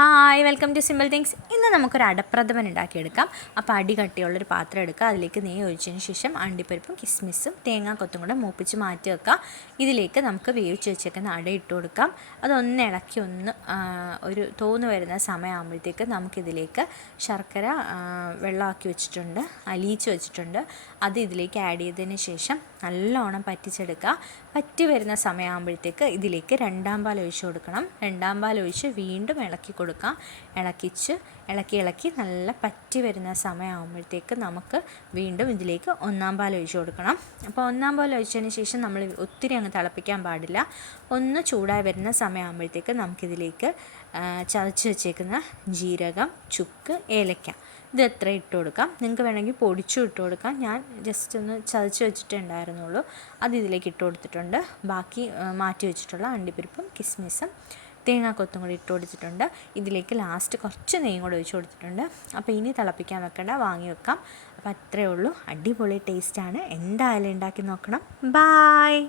Hi, welcome to simple things. ഇന്ന് നമുക്കൊരു അടപ്രഥമൻ ഉണ്ടാക്കിയെടുക്കാം. അപ്പോൾ അടി കട്ടിയുള്ളൊരു പാത്രം എടുക്കുക. അതിലേക്ക് നെയ്യ് ഒഴിച്ചതിന് ശേഷം അണ്ടിപ്പരിപ്പും കിസ്മിസും തേങ്ങാക്കൊത്തും കൂടെ മൂപ്പിച്ച് മാറ്റി വെക്കുക. ഇതിലേക്ക് നമുക്ക് വേവിച്ച് വെച്ചേക്കുന്ന അട ഇട്ട് കൊടുക്കാം. അതൊന്ന് ഇളക്കി ഒരു തോന്ന് വരുന്ന സമയമാകുമ്പോഴത്തേക്ക് നമുക്കിതിലേക്ക് ശർക്കര വെള്ളമാക്കി വെച്ചിട്ടുണ്ട്, അലിയിച്ച് വെച്ചിട്ടുണ്ട്. അത് ഇതിലേക്ക് ആഡ് ചെയ്തതിന് ശേഷം നല്ലോണം പറ്റിച്ചെടുക്കുക. പറ്റി വരുന്ന സമയമാകുമ്പോഴത്തേക്ക് ഇതിലേക്ക് രണ്ടാം പാൽ ഒഴിച്ച് കൊടുക്കണം. രണ്ടാം പാൽ ഒഴിച്ച് വീണ്ടും ഇളക്കി കൊടുക്കാം. ഇളക്കി നല്ല പറ്റി വരുന്ന സമയമാകുമ്പോഴത്തേക്ക് നമുക്ക് വീണ്ടും ഇതിലേക്ക് ഒന്നാം പാൽ ഒഴിച്ച് കൊടുക്കണം. അപ്പോൾ ഒന്നാം പാൽ ഒഴിച്ചതിന് ശേഷം നമ്മൾ ഒത്തിരി അങ്ങ് തിളപ്പിക്കാൻ പാടില്ല. ഒന്ന് ചൂടായി വരുന്ന സമയമാകുമ്പോഴത്തേക്ക് നമുക്കിതിലേക്ക് ചതച്ച് വെച്ചേക്കുന്ന ജീരകം, ചുക്ക്, ഏലക്ക ഇത് എത്ര ഇട്ട് കൊടുക്കാം. നിങ്ങൾക്ക് വേണമെങ്കിൽ പൊടിച്ചും ഇട്ട് കൊടുക്കാം. ഞാൻ ജസ്റ്റ് ഒന്ന് ചതച്ച് വെച്ചിട്ടേ ഉണ്ടായിരുന്നുള്ളൂ. അത് ഇതിലേക്ക് ഇട്ട് കൊടുത്തിട്ടുണ്ട്. ബാക്കി മാറ്റി വെച്ചിട്ടുള്ള അണ്ടിപ്പരിപ്പും കിസ്മിസും തേങ്ങാക്കൊത്തും കൂടി ഇട്ട് കൊടുത്തിട്ടുണ്ട്. ഇതിലേക്ക് ലാസ്റ്റ് കുറച്ച് നെയ്യും കൂടെ ഒഴിച്ച് കൊടുത്തിട്ടുണ്ട്. അപ്പോൾ ഇനി തിളപ്പിക്കാൻ വെക്കേണ്ട, വാങ്ങി വെക്കാം. അപ്പോൾ അത്രയേ ഉള്ളൂ. അടിപൊളി ടേസ്റ്റാണ്. എന്തായാലും ഉണ്ടാക്കി നോക്കണം. ബായ്.